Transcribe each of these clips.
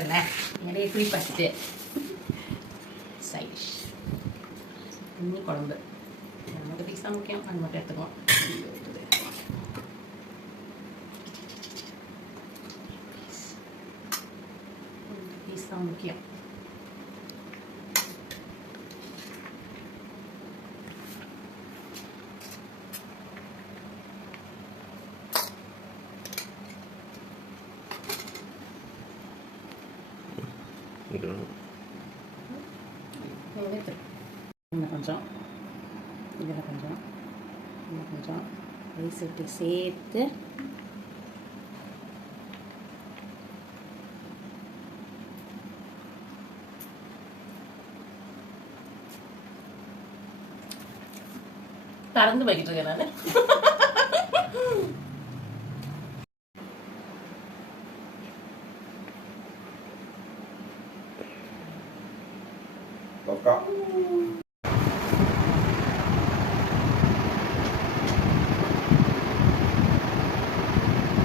சொல்கிறேன்ல நிறைய குழி பார்த்துட்டு சைடிஷ் இன்னும் குழம்பு நமக்கு பீஸ் தான் முக்கியம், அது மட்டும் எடுத்துக்குவோம். பீஸ் தான் முக்கியம். இன்னும் கொஞ்சம் இதில் கொஞ்சம் இன்னும் கொஞ்சம் ரைஸ் விட்டு சேர்த்து திறந்து வைக்கிட்டு இருக்கேன் நான்.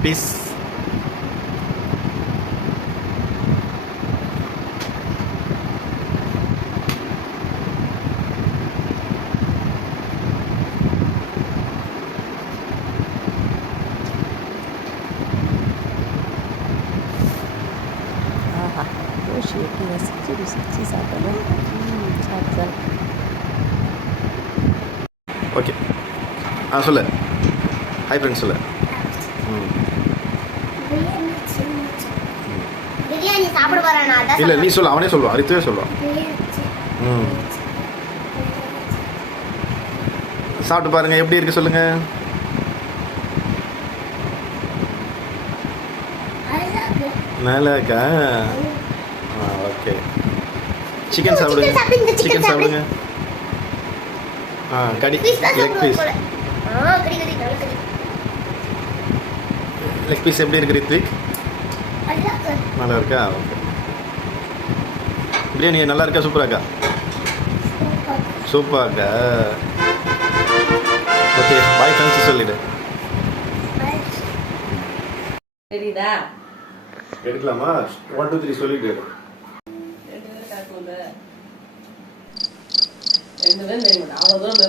Peace. ஓகே சொல்லு ஹாய் ஃப்ரெண்ட்ஸ் சொல்லு. பிரியாணி சாப்பிட போறானா? இல்லை நீ சொல்லு, அவனே சொல்லுவான், ரித்துவே சொல்லுவான். சாப்பிட்டு பாருங்க எப்படி இருக்கு சொல்லுங்க. நல்லா இருக்கா? ஓகே சிக்கன் சாப்பிடுங்க, சிக்கன் சாப்பிடுங்க. கடி லெக் பீஸ். லெக் பீஸ் எப்படி இருக்கு ரித்விக்? நல்லா இருக்கா? ஓகே பிரியாணி நல்லா இருக்கா? சூப்பராக இருக்கா? சூப்பராக இருக்கா? ஓகே பாய் ஃப்ரெண்ட்ஸ் சொல்லிடு. தெரியுதா? எடுக்கலாமா? 1 2 3 சொல்லிட்டு ரெண்டு பேரும் தெரியும், அவ்வளோ தூரம்